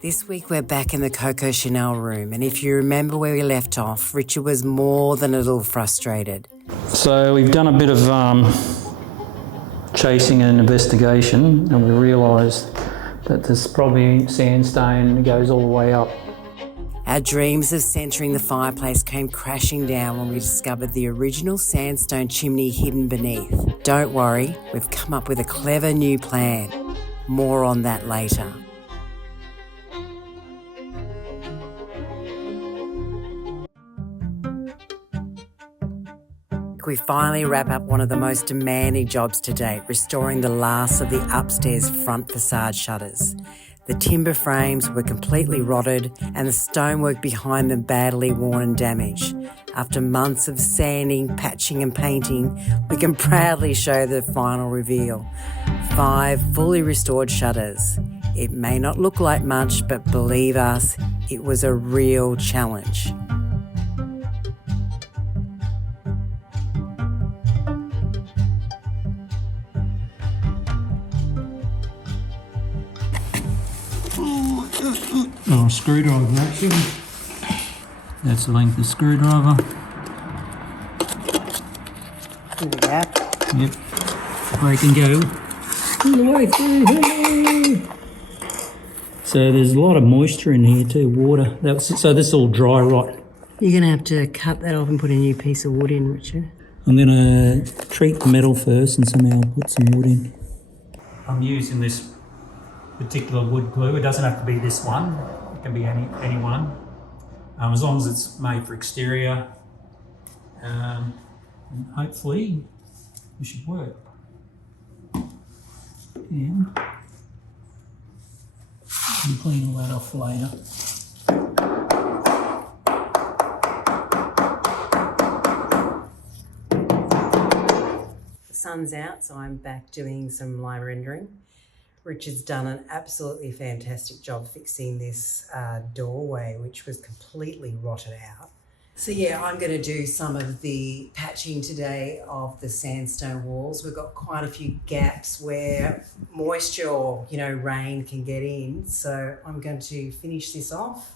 This week we're back in the Coco Chanel room, and if you remember where we left off, Richard was more than a little frustrated. So we've done a bit of chasing and investigation, and we realised that there's probably sandstone that goes all the way up. Our dreams of centering the fireplace came crashing down when we discovered the original sandstone chimney hidden beneath. Don't worry, we've come up with a clever new plan. More on that later. We finally wrap up one of the most demanding jobs to date, restoring the last of the upstairs front facade shutters. The timber frames were completely rotted and the stonework behind them badly worn and damaged. After months of sanding, patching and painting, we can proudly show the final reveal. 5 fully restored shutters. It may not look like much, but believe us, it was a real challenge. Oh, a screwdriver actually. That's the length of the screwdriver. Yep. I can go all the way through. So there's a lot of moisture in here too, water. So this is all dry rot. You're going to have to cut that off and put a new piece of wood in, Richard. I'm going to treat the metal first and somehow put some wood in. I'm using this particular wood glue. It doesn't have to be this one. It can be any one. As long as it's made for exterior. And hopefully it should work. And I'll clean all that off later. The sun's out, so I'm back doing some line rendering. Richard's done an absolutely fantastic job fixing this doorway, which was completely rotted out. So yeah, I'm going to do some of the patching today of the sandstone walls. We've got quite a few gaps where moisture or, rain can get in. So I'm going to finish this off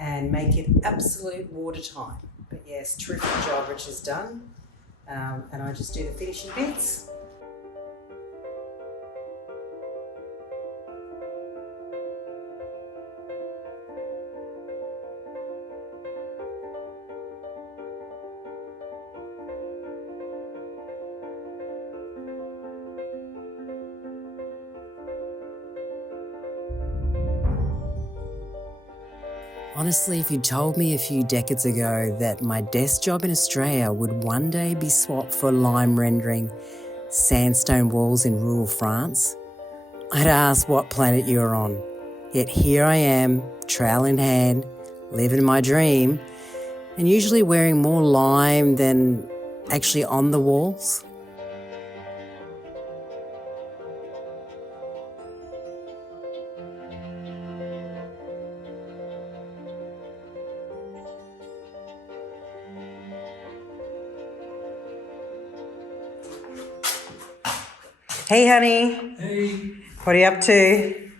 and make it absolute watertight. But yes, terrific job Richard's done. And I just do the finishing bits. Honestly, if you told me a few decades ago that my desk job in Australia would one day be swapped for lime rendering sandstone walls in rural France, I'd ask what planet you're on. Yet here I am, trowel in hand, living my dream, and usually wearing more lime than actually on the walls. Hey, honey. Hey. What are you up to?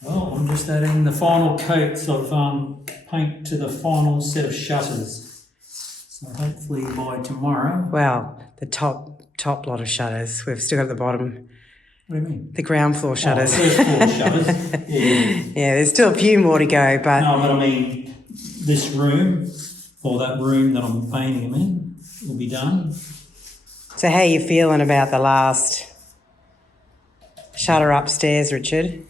Well, I'm just adding the final coats of paint to the final set of shutters. So hopefully by tomorrow. Well, the top lot of shutters. We've still got the bottom. What do you mean? The ground floor shutters. First floor shutters. Yeah, there's still a few more to go, but... No, but I mean, this room, or that room that I'm painting them in, will be done. So how are you feeling about the last shutter upstairs, Richard?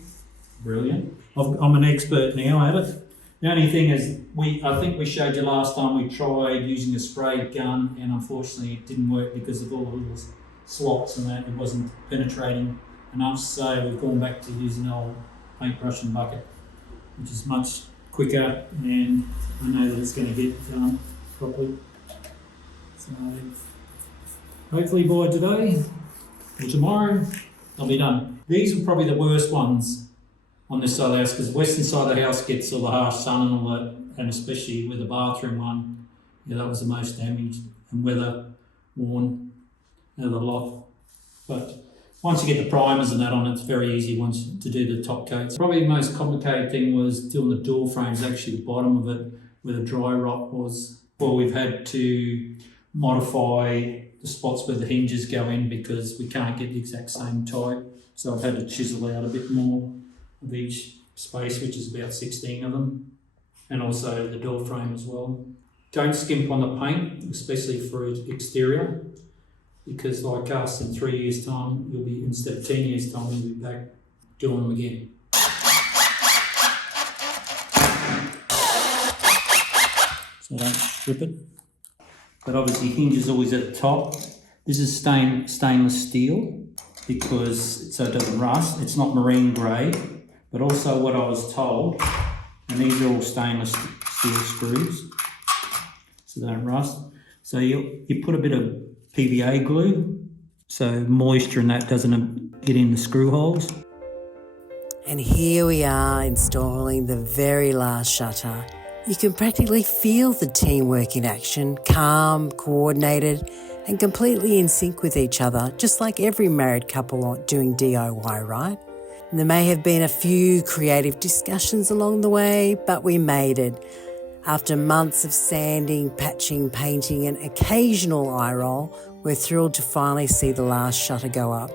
Brilliant. I'm an expert now at it. The only thing is, I think we showed you last time we tried using a spray gun, and unfortunately it didn't work because of all the little slots and that. It wasn't penetrating enough, so we've gone back to using an old paintbrush and bucket, which is much quicker, and I know that it's going to get done properly. So hopefully by today or tomorrow they'll be done. These are probably the worst ones on this side of the house, because the western side of the house gets all the harsh sun and all that, and especially with the bathroom one, that was the most damaged and weather worn out of the lot. But Once you get the primers and that on, it's very easy once to do the top coats. Probably the most complicated thing was doing the door frames, actually the bottom of it, where the dry rot was. Well, we've had to modify the spots where the hinges go in because we can't get the exact same type. So I've had to chisel out a bit more of each space, which is about 16 of them, and also the door frame as well. Don't skimp on the paint, especially for exterior, because like us, in 3 years' time, you'll be, instead of 10 years' time, you'll be back doing them again. So don't strip it. But obviously hinge is always at the top. This is stainless steel because so it doesn't rust. It's not marine grade, but also what I was told, and these are all stainless steel screws, so they don't rust. So you put a bit of PVA glue, so moisture and that doesn't get in the screw holes. And here we are installing the very last shutter. You can practically feel the teamwork in action, calm, coordinated, and completely in sync with each other, just like every married couple doing DIY, right? And there may have been a few creative discussions along the way, but we made it. After months of sanding, patching, painting, and occasional eye roll, we're thrilled to finally see the last shutter go up.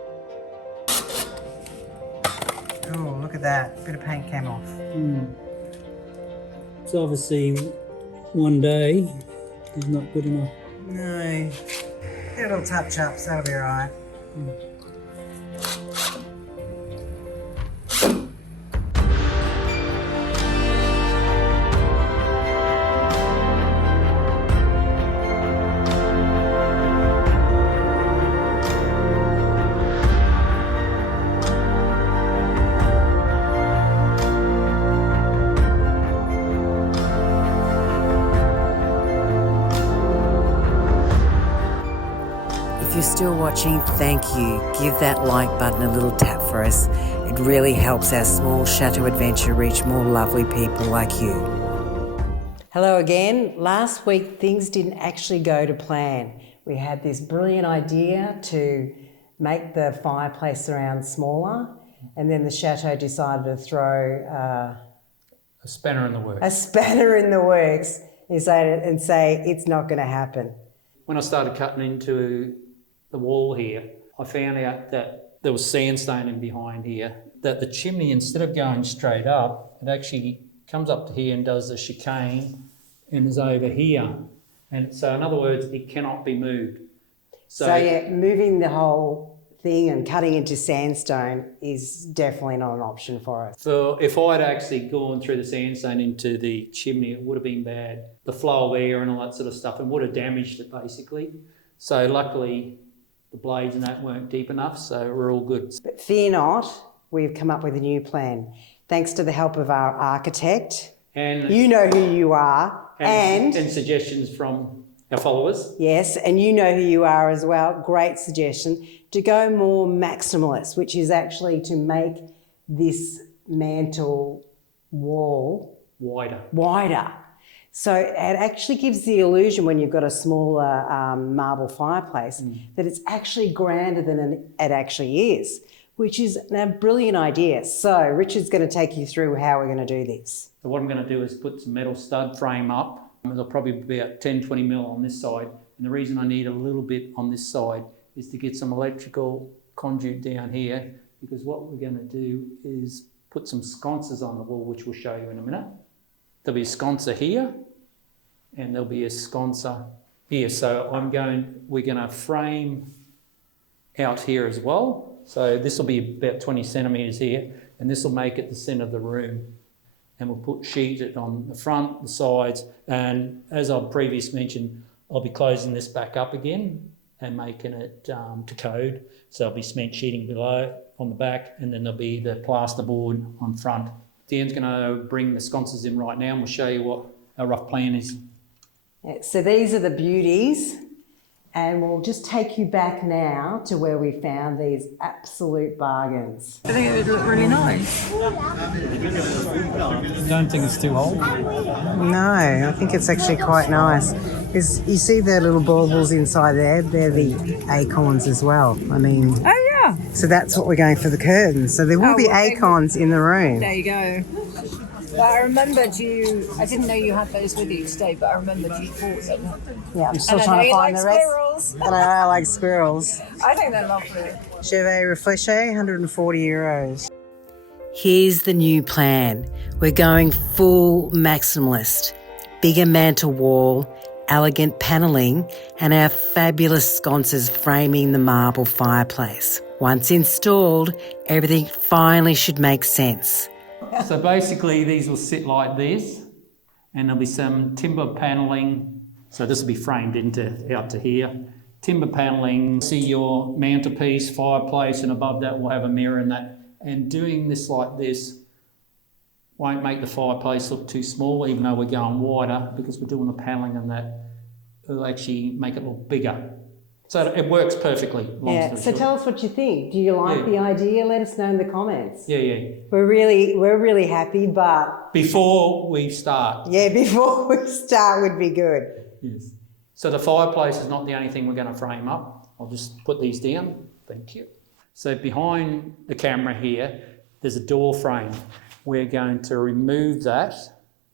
Oh, look at that. A bit of paint came off. So obviously one day is not good enough. No. It'll touch up, so that'll be alright. If you're still watching, thank you. Give that like button a little tap for us. It really helps our small Chateau adventure reach more lovely people like you. Hello again. Last week things didn't actually go to plan. We had this brilliant idea to make the fireplace around smaller, and then the Chateau decided to throw A spanner in the works. a spanner in the works and say it's not going to happen. When I started cutting into the wall here, I found out that there was sandstone in behind here, that the chimney, instead of going straight up, it actually comes up to here and does the chicane and is over here. And so in other words, it cannot be moved. So yeah, moving the whole thing and cutting into sandstone is definitely not an option for us. So if I'd actually gone through the sandstone into the chimney, it would have been bad. The flow of air and all that sort of stuff, and would have damaged it basically. So luckily the blades and that weren't deep enough, so we're all good. But fear not, we've come up with a new plan. Thanks to the help of our architect. And You know who you are. and suggestions from our followers. Yes, and you know who you are as well. Great suggestion to go more maximalist, which is actually to make this mantle wall wider. So it actually gives the illusion when you've got a smaller marble fireplace that it's actually grander than it actually is, which is a brilliant idea. So Richard's going to take you through how we're going to do this. So what I'm going to do is put some metal stud frame up. There'll probably be about 10-20 mil on this side. And the reason I need a little bit on this side is to get some electrical conduit down here, because what we're going to do is put some sconces on the wall, which we'll show you in a minute. There'll be a sconcer here and there'll be a sconcer here. So we're going to frame out here as well. So this will be about 20 centimetres here, and this will make it the centre of the room. And we'll put sheeted on the front, the sides, and as I previously mentioned, I'll be closing this back up again and making it to code. So there'll be cement sheeting below on the back, and then there'll be the plasterboard on front. Dan's going to bring the sconces in right now and we'll show you what our rough plan is. So these are the beauties, and we'll just take you back now to where we found these absolute bargains. I think it would look really nice. You don't think it's too old? No, I think it's actually quite nice. Because you see the little baubles inside there? They're the acorns as well. I mean, Oh Yeah. So that's what we're going for the curtains. So there will be acorns in the room. There you go. Well, I remembered you. I didn't know you had those with you today, but I remembered you bought them. Yeah, I'm still And I trying know to you find like the rest. squirrels. And I like squirrels. I think they're lovely. Chevet Refleche, €140. Here's the new plan. We're going full maximalist. Bigger mantle wall, elegant panelling, and our fabulous sconces framing the marble fireplace. Once installed, everything finally should make sense. So basically these will sit like this, and there'll be some timber panelling. So this will be framed out to here. Timber panelling, see your mantelpiece, fireplace, and above that we'll have a mirror and that. And doing this like this won't make the fireplace look too small, even though we're going wider, because we're doing the panelling and that. It'll actually make it look bigger. So it works perfectly. Yeah, so tell us what you think. Do you like the idea? Let us know in the comments. Yeah. We're really happy, but... Before we start. Yeah, before we start would be good. Yes. So the fireplace is not the only thing we're going to frame up. I'll just put these down. Thank you. So behind the camera here, there's a door frame. We're going to remove that,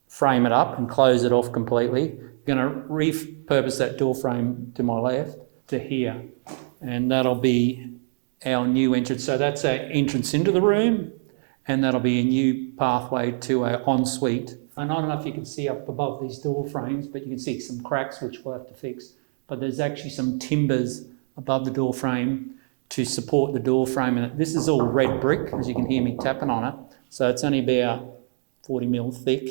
frame it up and close it off completely. We're going to repurpose that door frame to my left to here, and that'll be our new entrance. So that's our entrance into the room, and that'll be a new pathway to our ensuite. And I don't know if you can see up above these door frames, but you can see some cracks which we'll have to fix. But there's actually some timbers above the door frame to support the door frame. And this is all red brick, as you can hear me tapping on it. So it's only about 40 mil thick.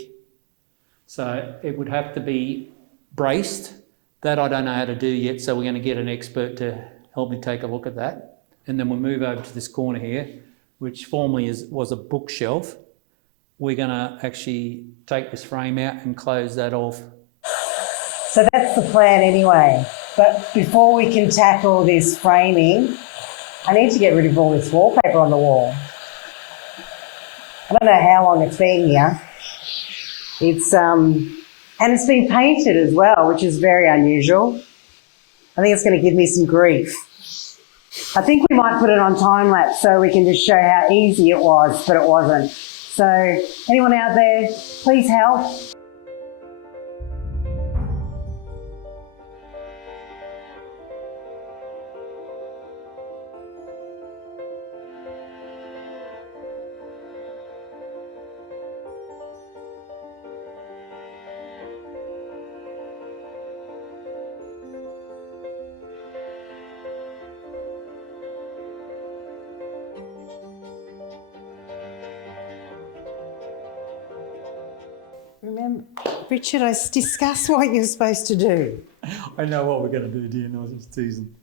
So it would have to be braced. That I don't know how to do yet, so we're going to get an expert to help me take a look at that. And then we'll move over to this corner here, which formerly was a bookshelf. We're going to actually take this frame out and close that off. So that's the plan anyway. But before we can tackle this framing, I need to get rid of all this wallpaper on the wall. I don't know how long it's been here. And it's been painted as well, which is very unusual. I think it's going to give me some grief. I think we might put it on time lapse so we can just show how easy it was, but it wasn't. So anyone out there, please help. Remember, Richard, I discussed what you're supposed to do. I know what we're going to do, dear. No, I was just teasing.